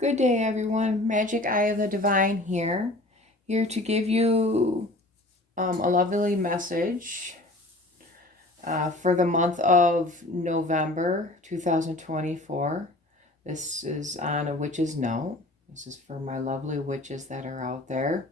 Good day, everyone. Magic Eye of the Divine here. Here to give you a lovely message for the month of November 2024. This is on a witch's note. This is for my lovely witches that are out there.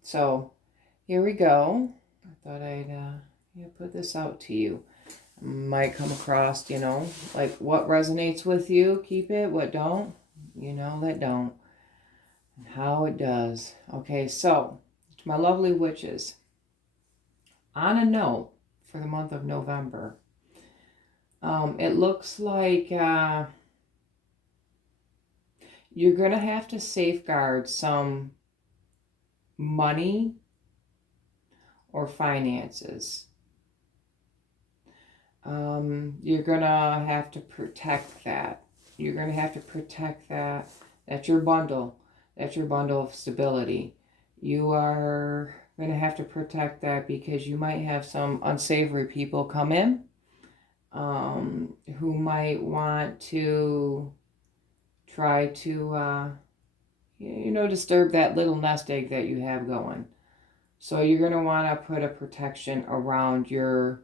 So here we go. I thought I'd put this out to you. Might come across, like what resonates with you, keep it, what don't, that don't, and how it does. Okay, so to my lovely witches, on a note for the month of November, it looks like you're going to have to safeguard some money or finances. You're going to have to protect that. You're going to have to protect that. That's your bundle. That's your bundle of stability. You are going to have to protect that because you might have some unsavory people come in who might want to try to, disturb that little nest egg that you have going. So you're going to want to put a protection around your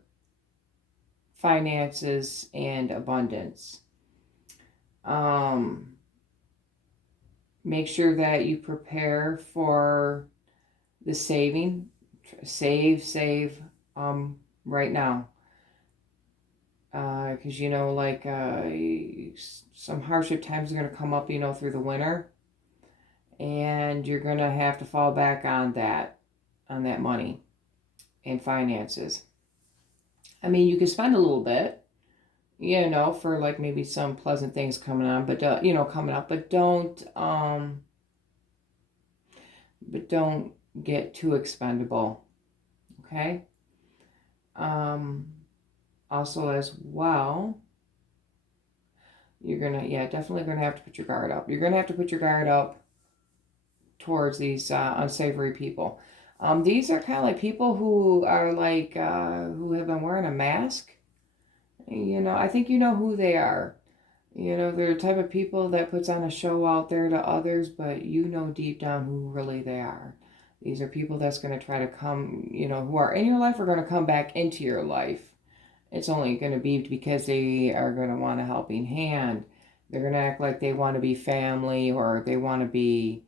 finances and abundance. Make sure that you prepare for the saving. Save right now. Because, some hardship times are going to come up, through the winter. And you're going to have to fall back on that money and finances. I mean, you can spend a little bit, for like maybe some pleasant things coming on, but coming up, but don't get too expendable. Okay. Also as well, you're definitely gonna have to put your guard up. You're gonna have to put your guard up towards these unsavory people. These are kind of like people who are like, who have been wearing a mask. I think you know who they are. They're the type of people that puts on a show out there to others, but deep down who really they are. These are people that's going to try to come, who are in your life are going to come back into your life. It's only going to be because they are going to want a helping hand. They're going to act like they want to be family or they want to be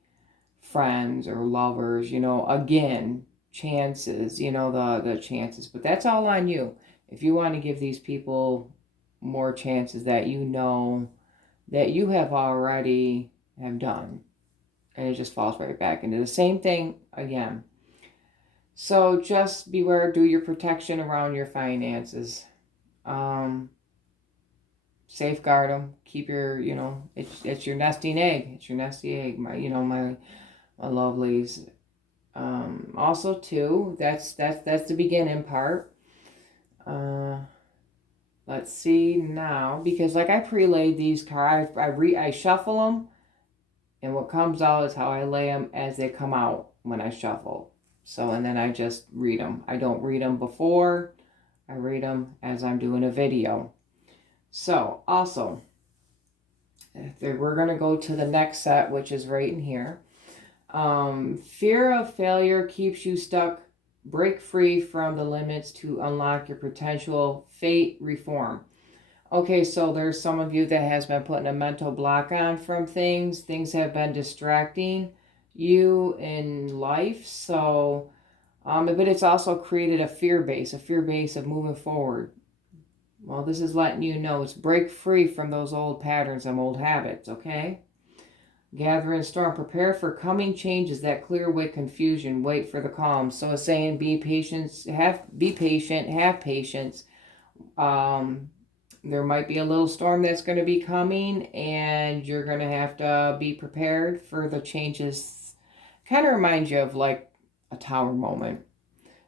friends or lovers, again, chances, the chances. But that's all on you. If you want to give these people more chances that that you have already have done. And it just falls right back into the same thing again. So just beware, do your protection around your finances. Safeguard them. Keep your, it's your nesting egg. It's your nesting egg, my lovelies. Also too, that's the beginning part. Let's see now, because like I pre-laid these cards, I shuffle them, and what comes out is how I lay them as they come out when I shuffle. So, and then I just read them. I don't read them before, I read them as I'm doing a video. So, also, we're going to go to the next set, which is right in here. Fear of failure keeps you stuck. Break free from the limits to unlock your potential. Fate reform. Okay, so there's some of you that has been putting a mental block on from things. Things have been distracting you in life. So, but it's also created a fear base of moving forward. Well, this is letting you know it's break free from those old patterns, them old habits, okay? Gather and storm. Prepare for coming changes that clear away confusion. Wait for the calm. So it's saying be patient, have patience. There might be a little storm that's going to be coming, and you're going to have to be prepared for the changes. Kind of reminds you of like a tower moment.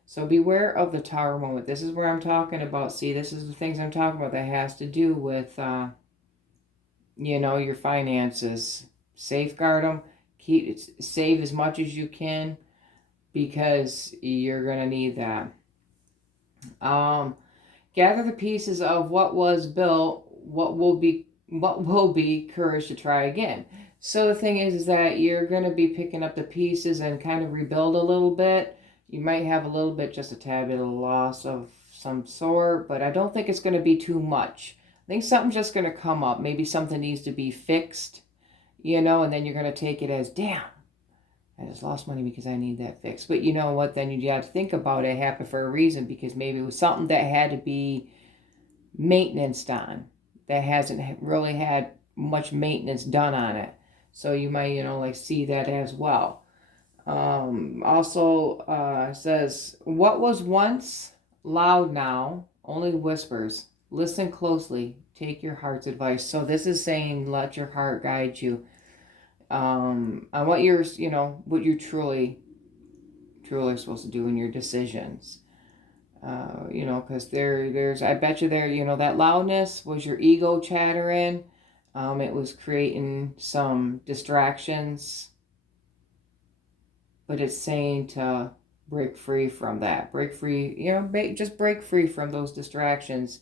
So beware of the tower moment. This is where I'm talking about. See, this is the things I'm talking about that has to do with, your finances. Safeguard them. Save as much as you can because you're going to need that. Gather the pieces of what was built, what will what will be courage to try again. So the thing is that you're going to be picking up the pieces and kind of rebuild a little bit. You might have a little bit, just a tad bit of loss of some sort, but I don't think it's going to be too much. I think something's just going to come up. Maybe something needs to be fixed, and then you're going to take it as, damn, I just lost money because I need that fixed. But you know what? Then you have to think about it happened for a reason, because maybe it was something that had to be maintenance on, that hasn't really had much maintenance done on it. So you might, like see that as well. Also says, what was once loud now only whispers. Listen closely. Take your heart's advice. So this is saying, let your heart guide you. On what you're, what you truly are supposed to do in your decisions. Because there's, I bet you there, that loudness was your ego chattering. It was creating some distractions, but it's saying to break free from that. Break free, just break free from those distractions.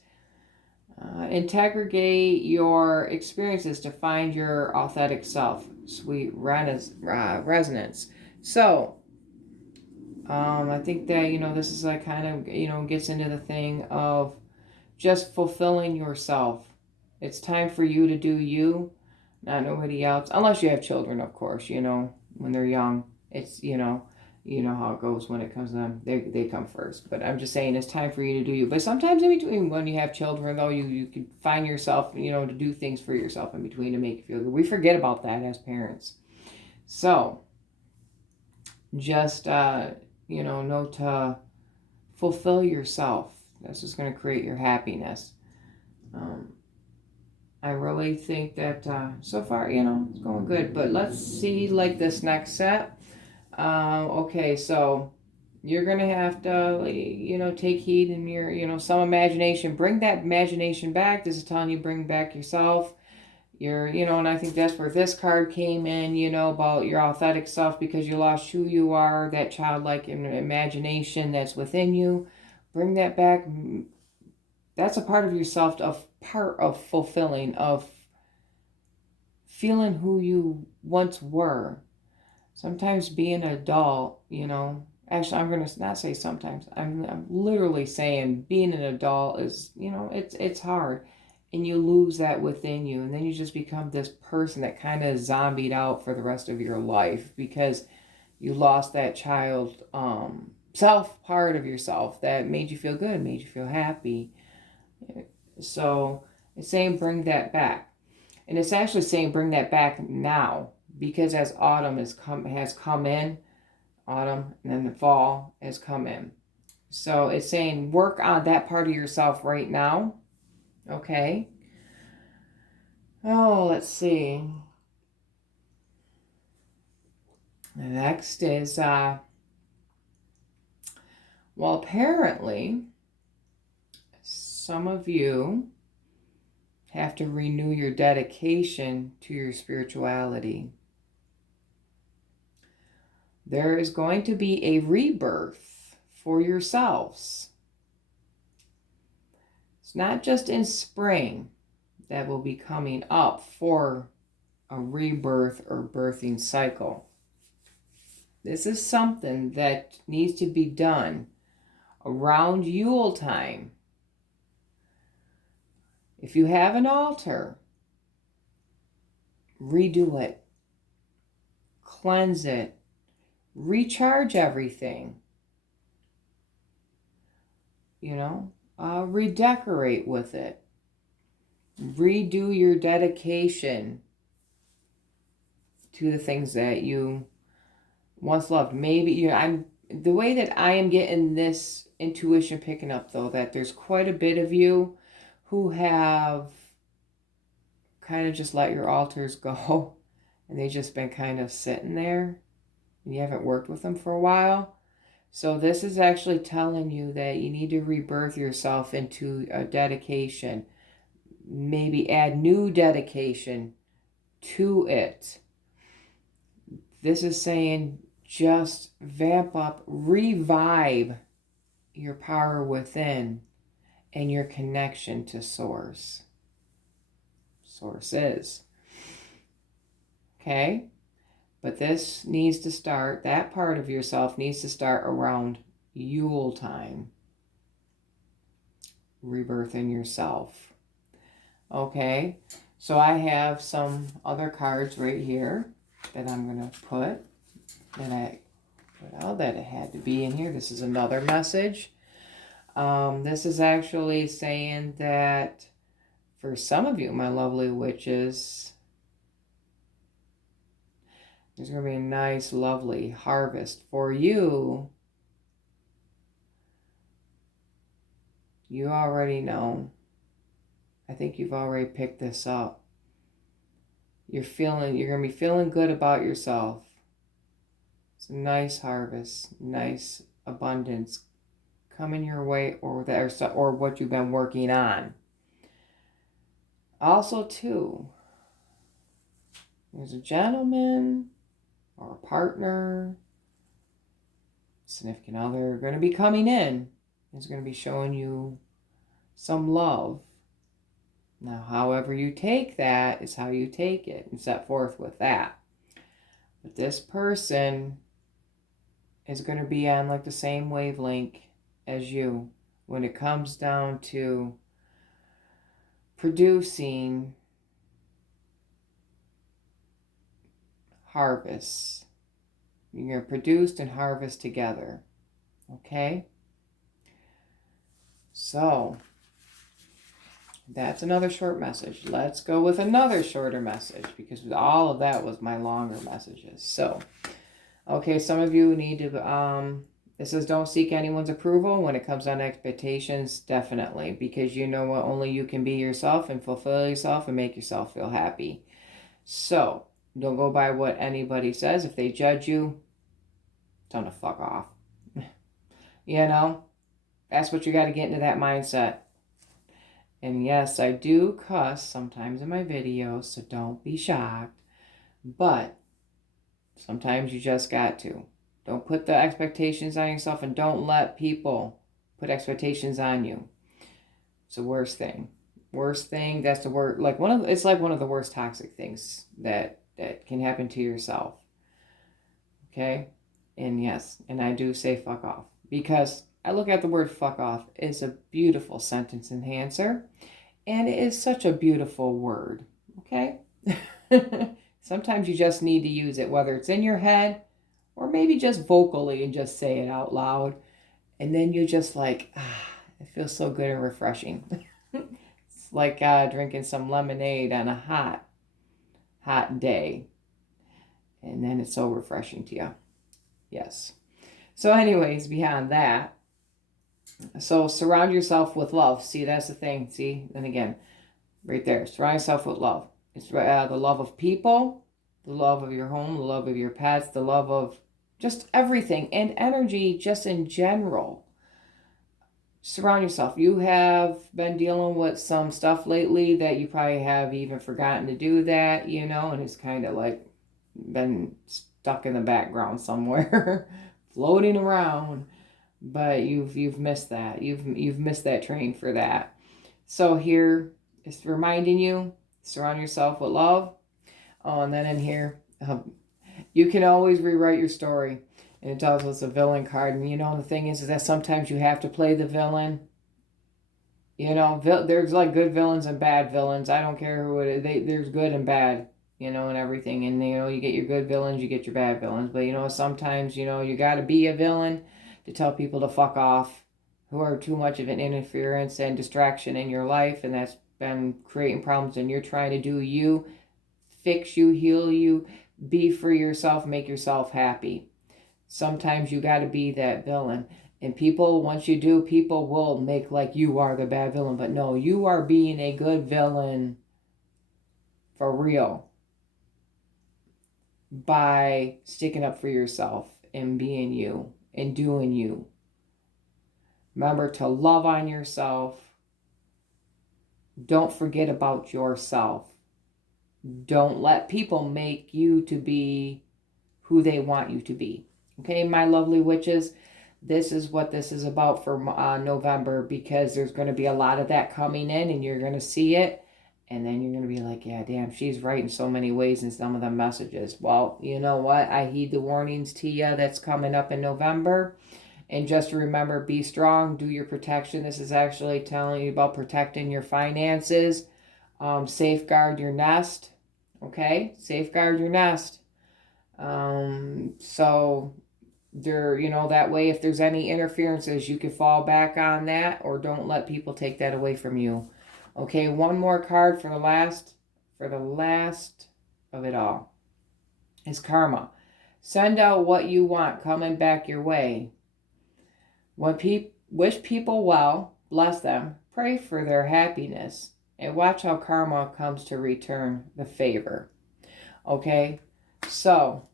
Integrate your experiences to find your authentic self. Sweet resonance. So, I think that, this is like kind of, gets into the thing of just fulfilling yourself. It's time for you to do you, not nobody else. Unless you have children, of course, when they're young. It's, you know how it goes when it comes to them. They come first. But I'm just saying it's time for you to do you. But sometimes in between, when you have children, though, you can find yourself, to do things for yourself in between to make you feel good. We forget about that as parents. So, just, know to fulfill yourself. That's just going to create your happiness. I really think that so far, it's going good. But let's see, like, this next set. Okay, so you're going to have to, take heed in your, some imagination. Bring that imagination back. This is telling you bring back yourself. And I think that's where this card came in, about your authentic self, because you lost who you are, that childlike imagination that's within you. Bring that back. That's a part of yourself, part of fulfilling, of feeling who you once were. Sometimes being an adult, actually, I'm going to not say sometimes. I'm literally saying being an adult is, it's hard. And you lose that within you. And then you just become this person that kind of zombied out for the rest of your life, because you lost that child self part of yourself that made you feel good, made you feel happy. So it's saying bring that back. And it's actually saying bring that back now, because as autumn has come in, autumn and then the fall has come in. So it's saying work on that part of yourself right now. Okay. Oh, let's see. The next is, apparently, some of you have to renew your dedication to your spirituality. There is going to be a rebirth for yourselves. It's not just in spring that will be coming up for a rebirth or birthing cycle. This is something that needs to be done around Yule time. If you have an altar, redo it, cleanse it, recharge everything, redecorate with it, redo your dedication to the things that you once loved. Maybe the way that I am getting this intuition picking up, though, that there's quite a bit of you who have kind of just let your altars go, and they've just been kind of sitting there, and you haven't worked with them for a while. So this is actually telling you that you need to rebirth yourself into a dedication. Maybe add new dedication to it. This is saying just vamp up, revive your power within and your connection to Source. Source is. Okay? But this needs to start, that part of yourself needs to start around Yule time. Rebirthing yourself. Okay? So I have some other cards right here that I'm going to put. That it had to be in here. This is another message. This is actually saying that for some of you, my lovely witches, there's going to be a nice, lovely harvest for you. You already know. I think you've already picked this up. You're going to be feeling good about yourself. It's a nice harvest, nice abundance coming your way, or what you've been working on. Also, too, there's a gentleman or a partner, significant other, going to be coming in. He's going to be showing you some love. Now, however you take that is how you take it and set forth with that. But this person is going to be on like the same wavelength as you when it comes down to producing harvests. You're going to produce and harvest together. Okay? So, that's another short message. Let's go with another shorter message, because all of that was my longer messages. So, okay, some of you need to, this says don't seek anyone's approval when it comes on expectations, definitely, because you know what, only you can be yourself and fulfill yourself and make yourself feel happy. So, don't go by what anybody says. If they judge you, tell them to fuck off. You know, that's what you got to get into that mindset. And yes, I do cuss sometimes in my videos, so don't be shocked. But sometimes you just got to. Don't put the expectations on yourself, and don't let people put expectations on you. It's the worst thing. Worst thing, that's the word. It's like one of the worst toxic things that can happen to yourself. Okay? And yes, and I do say fuck off, because I look at the word fuck off as a beautiful sentence enhancer, and it is such a beautiful word. Okay? Sometimes you just need to use it, whether it's in your head or maybe just vocally, and just say it out loud. And then you just like, it feels so good and refreshing. It's like drinking some lemonade on a hot day. And then it's so refreshing to you. Yes. So anyways, beyond that, so surround yourself with love. See, that's the thing. See, and again, right there, surround yourself with love. It's the love of people, the love of your home, the love of your pets, the love of just everything, and energy just in general. Surround yourself. You have been dealing with some stuff lately that you probably have even forgotten to do that, you know, and it's kind of like been stuck in the background somewhere, floating around. But you've missed that. You've missed that train for that. So here it's reminding you, surround yourself with love. Oh, and then in here, you can always rewrite your story. And it tells us a villain card. And you know, the thing is that sometimes you have to play the villain. You know, there's like good villains and bad villains. I don't care who it is. There's good and bad, you know, and everything. And, you know, you get your good villains, you get your bad villains. But, you know, sometimes, you know, you got to be a villain to tell people to fuck off who are too much of an interference and distraction in your life. And that's been creating problems. And you're trying to do you, fix you, heal you, be for yourself, make yourself happy. Sometimes you got to be that villain. And people, once you do, people will make like you are the bad villain. But no, you are being a good villain for real by sticking up for yourself and being you and doing you. Remember to love on yourself. Don't forget about yourself. Don't let people make you to be who they want you to be. Okay, my lovely witches, this is what this is about for November, because there's going to be a lot of that coming in, and you're going to see it, and then you're going to be like, like, yeah, damn, she's right in so many ways in some of the messages. Well, you know what? I heed the warnings to you that's coming up in November. And just remember, be strong, do your protection. This is actually telling you about protecting your finances. Safeguard your nest. Okay? Safeguard your nest. So there, that way, if there's any interferences, you can fall back on that, or don't let people take that away from you. Okay, one more card for the last of it all is karma. Send out what you want coming back your way. Wish people well, bless them, pray for their happiness, and watch how karma comes to return the favor. Okay, so,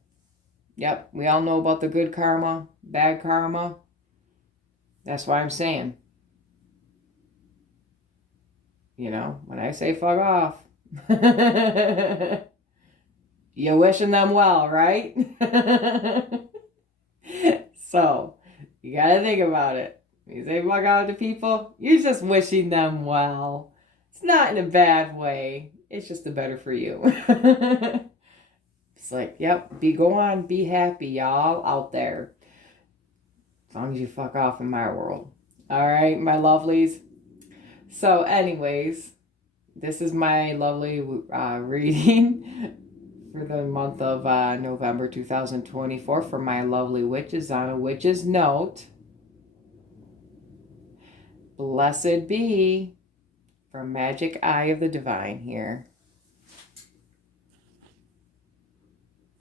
yep, we all know about the good karma, bad karma. That's why I'm saying, when I say fuck off, you're wishing them well, right? So, you gotta think about it. When you say fuck off to people, you're just wishing them well. It's not in a bad way. It's just the better for you. It's like, yep, go on, be happy, y'all, out there. As long as you fuck off in my world. All right, my lovelies. So anyways, this is my lovely reading for the month of November 2024 for my lovely witches on a witch's note. Blessed be from Magic Eye of the Divine here.